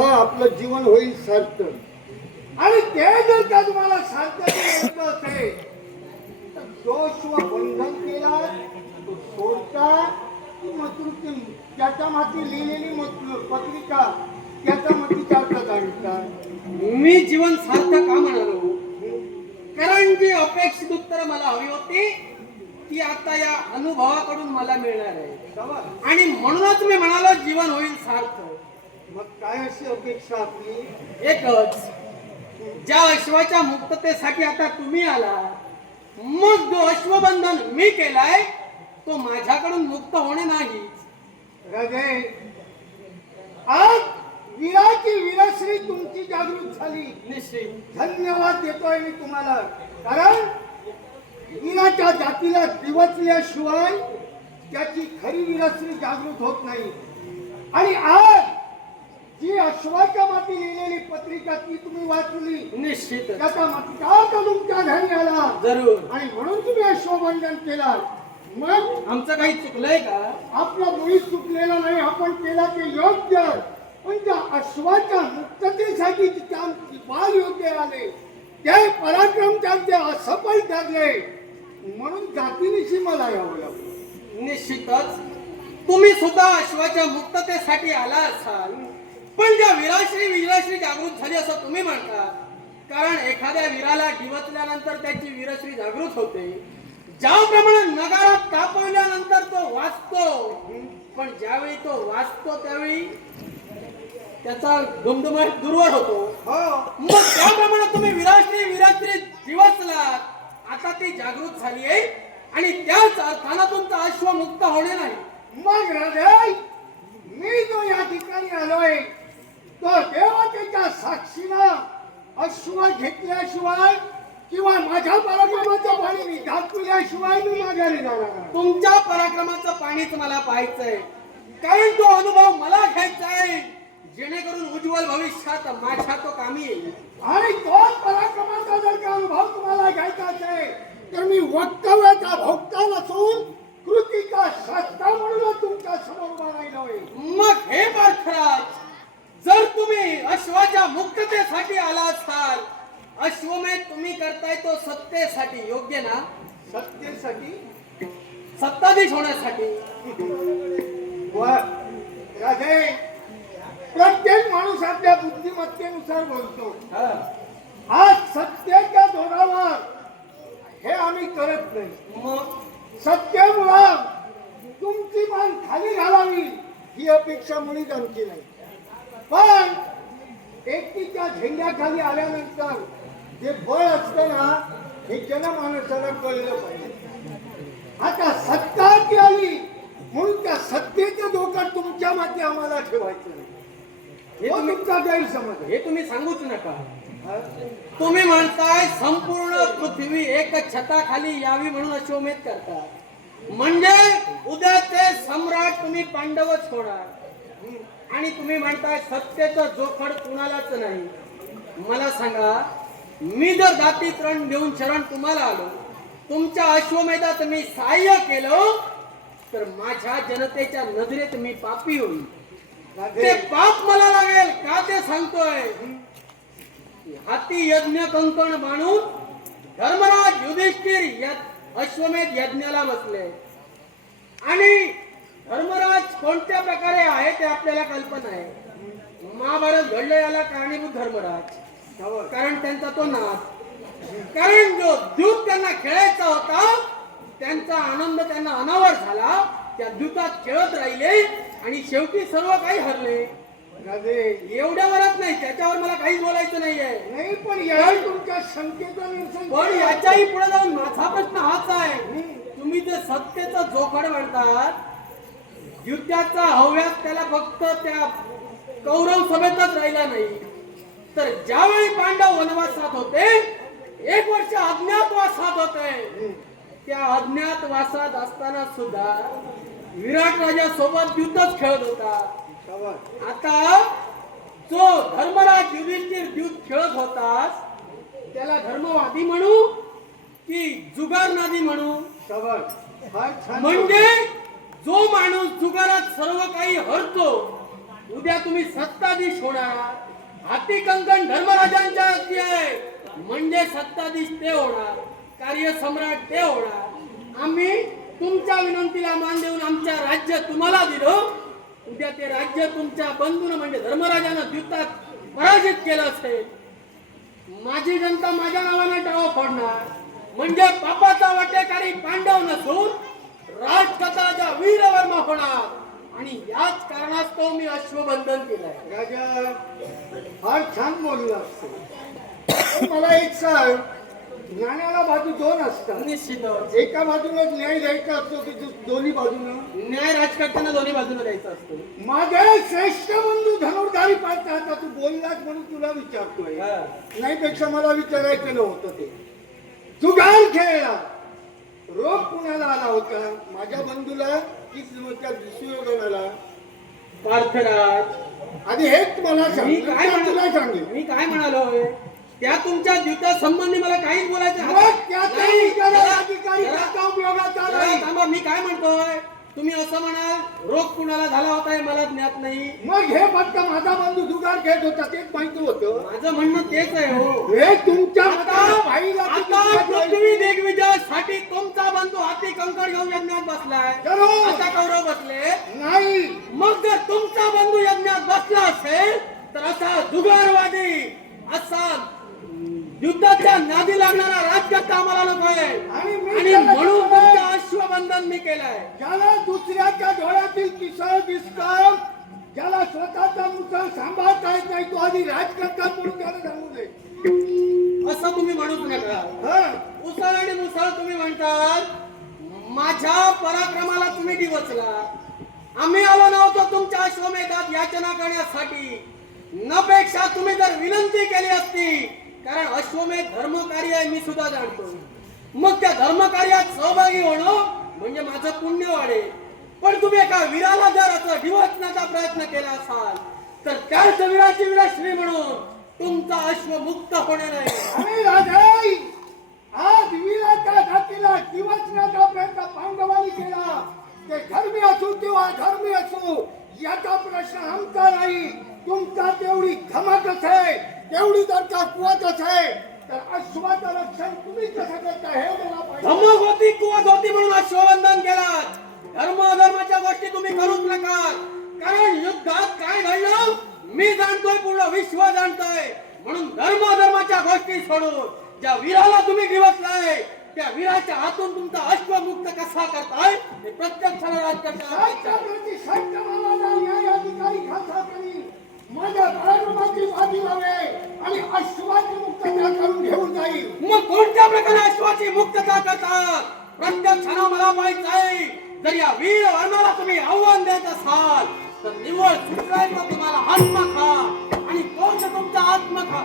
आपलं जीवन होईल सार्थक. आणि ते जर का तुम्हाला सार्थक करायचं असेल तर दोष व बंधन केला तो सोडता, मग त्याच्या माती लिहिलेली पत्रिका त्याच्या मातीचा अर्थ सांगितला. मी जीवन सार्थक का म्हणालो? कारण जी अपेक्षित उत्तर मला हवी होती ती आता या अनुभवाकडून मला मिळणार आहे, आणि म्हणूनच मी म्हणालो जीवन होईल सार्थक. मग काय अशी अपेक्षा आपली? एकच, ज्या अश्वाच्या मुक्ततेसाठी आता तुम्ही आला, मग जो अश्वबंधन मी केलाय तो माझ्याकडून मुक्त होणे नाही. राजे, आज वीराची वीरश्री तुमची जागृत झाली. निश्चित धन्यवाद देतोय मी तुम्हाला. कारण वीराच्या जातीला दिवसल्याशिवाय त्याची खरी वीरश्री जागृत होत नाही. आणि आज जी अश्वाच्या माती लिहिलेली पत्रिका ती तुम्ही वाचली, निश्चित त्याचा मातीचा तुमच्या घरी आला जरूर, आणि म्हणून तुम्ही अश्वबंधन केला. मग आमचं काही चुकलंय का? आपलं मुळीच चुकलेलं नाही, आपण केला ते योग्य. पण त्या अश्वाच्या मुक्ततेसाठी आमची बाल योग्य आले, ते पराक्रम त्यांचे असफल ठरले, म्हणून जातीनिशी मला यावं लागलं. निश्चितच तुम्ही सुद्धा अश्वाच्या मुक्ततेसाठी आला असाल, पण ज्या वीराश्री जागृत झाली असं तुम्ही म्हणता. कारण एखाद्या वीराला डिवचल्यानंतर त्याची वीरश्री जागृत होते. ज्याप्रमाणे नगारात कापवल्यानंतर तो वाचतो, पण ज्यावेळी तो वाचतो त्यावेळी त्याचा दुमदुमाट दूरवर होतो. मग त्याप्रमाणे तुम्ही वीरश्री दिवसलात, आता ती जागृत झाली आहे, आणि त्याच अर्थानं तुमचा अश्व मुक्त होणे नाही. मग राजे, मी जो या ठिकाणी आलोय तो देवतेच्या साक्षीनं अश्व घेतल्याशिवाय किंवा माझ्या पराक्रमाचं पाणी मी दाखवल्याशिवाय मी माघारी जाणार. तुमच्या पराक्रमाचं पाणीच मला पाहायचंय, कारण तो अनुभव मला घ्यायचा आहे, जेणेकरून उज्ज्वल भविष्यात माझ्या तो कामी येईल. आणि तोच पराक्रमाचा जर का अनुभव तुम्हाला घ्यायचा असेल तर मी वक्तव्याचा भोगता नसून कृतीचा शास्त्र म्हणून तुमच्या समोर उभा राहिलोय. मग हे पार्थराज, जर तुम्ही अश्वाच्या मुक्ततेसाठी आला असाल, अश्वमेध तुम्ही करताय तो सत्तेसाठी, योग्य ना? सत्तेसाठी, सत्ताधीश होण्यासाठी. राजे, प्रत्येक माणूस आपल्या बुद्धिमत्तेनुसार बोलतो. आज सत्तेच्या जोरावर हे आम्ही करत नाही. मग सत्तेमुळं तुमची मान खाली घालावी ही अपेक्षा मुळीच आमची नाही. पण एकटीच्या झेंड्याखाली आल्यानंतर जे बळ असतं ना, हे जनमानसाला कळलं पाहिजे. आता सत्ता ती आली म्हणून त्या सत्तेचा धोका तुमच्या मागे आम्हाला ठेवायचं नाही, हे तुमचा गैरसमज. हे तुम्ही सांगूच नका. तुम्ही म्हणताय संपूर्ण पृथ्वी एक छताखाली यावी म्हणून अश्वमेध करता, म्हणजे उद्याचे सम्राट तुम्ही पांडवच होणार. आणि तुम्ही म्हणताय सत्तेचं जोखड कुणालाच नाही. मला सांगा, मी जर दाती तरण देऊन शरण तुम्हाला आलो, तुमच्या अश्वमेधात मी सहाय्य केलं, तर माझ्या जनतेच्या नजरेत मी पापी होईल. ते पाप मला लागेल का ते सांगतोय. हाती यज्ञ कंकण बांधून धर्मराज युधिष्ठिर अश्वमेध यज्ञाला बसले, आणि धर्मराज कोणत्या प्रकारे आहे ते आपल्याला कल्पना आहे. महाभारत घडलं याला कारणीभूत धर्मराज, कारण त्यांचा तो नाद. कारण जो द्यूत त्यांना खेळायचा होता, त्यांचा आनंद त्यांना अनावर झाला, त्या द्यूतात खेळत राहिले आणि शेवटी सर्व काही हरले. एवढ्यावरच नाही, त्याच्यावर मला काहीच बोलायचं नाहीये. नाही, पण याही तुमच्या शंकेचं निरसन. पण याच्याही पुढे जाऊन माझा प्रश्न हाच आहे, तुम्ही जे सत्तेचा जोखड म्हणतात, युद्धाचा हव्यास त्याला फक्त त्या कौरव सभेतच राहिला नाही, तर ज्यावेळी पांडव वनवासात होते, 1 वर्ष अज्ञातवासात होते, त्या अज्ञातवासात असताना सुद्धा विराट राजा सोबत युद्धच खेळत होता. आता जो धर्मराज युधिष्ठिर युद्ध खेळत होता, त्याला धर्मवादी म्हणू की जुगारनादी म्हणू? म्हणजे जो माणूस जुगारात सर्व काही हरतो, उद्या तुम्ही सत्ताधीश होणार. हाती कंकण धर्मराजांच्या हाती आहे म्हणजे सत्ताधीश ते होणार, कार्यसम्राट ते होणार. आम्ही तुमच्या विनंतीला मान देऊन आमच्या राज्य तुम्हाला दिलं. उद्या ते राज्य तुमच्या बंधून म्हणजे धर्मराजानं द्युतात पराजित केलं असेल, माझी जनता माझ्या नावाने टाळा फोडणार. म्हणजे पापाचा वाटेकारी पांडव नसून राजकथाचा वीरवर्मा होणार. आणि याच कारणास्तव मी अश्वबंधन केलंय. राजा फार छान बोलला असतो. मला एक सांग, ज्ञानाला बाजू दोन असतात. निश्चितच एका बाजूला न्याय द्यायचा असतो की दोन्ही बाजूनं न्याय राजकारणाला दोन्ही बाजूला द्यायचा असतो. माझे श्रेष्ठ बंधू धनुर्धारी पाहता. आता तू बोललास म्हणून तुला विचारतोय. नाही पेक्षा मला विचारायचं नव्हतं ते. तू गाल खेळला, रोग कुणाला आला होता? माझ्या बंधूला की त्या दुसऱ्या पार्थराज, आधी हेच मला सांग. मी काय नंतर तुला सांगेन. मी काय म्हणालोय, त्या तुमच्या द्युता संबंधी मला काहीच बोलायचं मग त्याचा नाही. विचारायला अधिकारी त्याचा उपयोगाचा नाही. थांबा, मी काय म्हणतोय, तुम्ही असं म्हणाल रोग कुणाला झाला होता हे मला ज्ञात नाही. मग हे फक्त माझा बंधू जुगार खेळत होता तेच माहिती होतं. माझं म्हणणं तेच आहे हो. हे तुमच्या मताला पाहिलं की आता तुमच्या पृथ्वी दिग्विजयासाठी तुमचा बंधू हाती कंकण घेऊन यज्ञात बसलाय. जरूर. आता कौरव बसले. नाही. मग जर तुमचा बंधू यज्ञात बसला असेल तर असा जुगारवादी, असा युद्धाच्या नादी लागणारा राजकर्ता आम्हाला नकोय. आणि मी आणि त्याला म्हणून सांगतोय, तुमचं अश्वबंधन मी केलंय. ज्याला दुसऱ्याच्या डोळ्यातील किसळ दिसतं, ज्याला स्वतःचा मुसळ सांभाळता येत नाही, तो आधी राजकर्ता म्हणून त्याला सांगू दे. असं तुम्ही म्हणूच नका. हं. उसळ आणि मुसळ तुम्ही म्हणतात. माझ्या पराक्रमाला तुम्ही डिवचला. आम्ही आलो नव्हतो तुमच्या अश्वमेधात याचना करण्यासाठी. नपेक्षा तुम्ही जर विनंती केली असती, कारण अश्वमेध धर्मकार्य आहे मी सुद्धा जाणतो. मग त्या धर्मकार्यात सहभागी होणं म्हणजे माझं पुण्य वाढेल. पण तुम्ही एका वीराला जर असं डिवचण्याचा प्रयत्न केला असाल तर त्याच वीराची विराश्री म्हणून तुमचा अश्व मुक्त होणे नाही. आणि राजाई, आज वीराच्या जातीला दिवसण्याचा प्रयत्न पांडवांनी केला. ते धर्मी असो किंवा अधर्मी असो याचा प्रश्न आमचा नाही. तुमचा तेवढी धमकच आहे, तेवढी जर का कुवतच आहे तर अश्वाचं रक्षण तुम्ही कसं करता हे मला पाहिजे. धमक होती कुवत होती म्हणून अश्वबंधन केलात. धर्म अधर्माच्या गोष्टी तुम्ही करूच नका. कारण युद्धात काय घडलं मी जाणतोय, पूर्ण विश्व जाणतोय. म्हणून धर्म अधर्माच्या गोष्टी सोडून ज्या वीराला तुम्ही डिवचलाय त्या वीराच्या हातून तुमचा अश्व मुक्त कसा करताय हे प्रत्यक्षाला साहित्याप्रती सत्य मानाचा न्याय अधिकारी खासा करी माझ्या पराक्रमाची बाजी लावे आणि अश्वाची मुक्तता करून घेऊन जाईल. मग कोणत्या प्रकारे अश्वाची मुक्तता करतात प्रत्यक्षाला मला माहित आहे. जर या वीर वर्णाला तुम्ही आव्हान देत असाल तर निवळ सुटवायचा तुम्हाला आत्मा खा. आणि कोण तुमचा आत्मा खा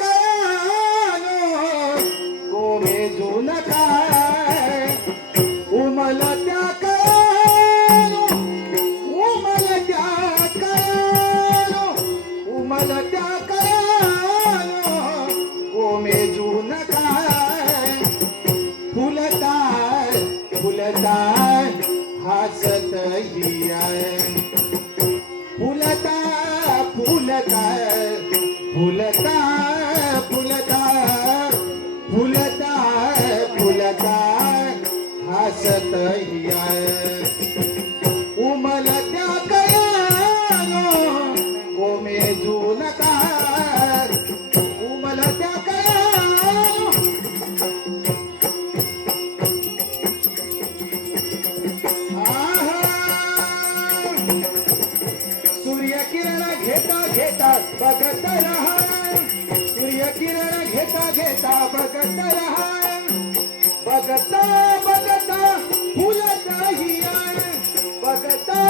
कयानो गोमेजू नका उमलत्या कयानो उमलत्या कयानो उमलत्या कयानो गोमेजू नका फुलताय फुलताय हसत हियाय फुलता फुलता फुलता फुलता फुलता फुलता हसत हियाय उमलत्या कयानो गोमेजू नका उमलत्या कयानो सूर्यकिरण घेता घेता बघत रहा सूर्यकिरण घेता घेता बघत रहा बघता बघता फुलत हिया बघता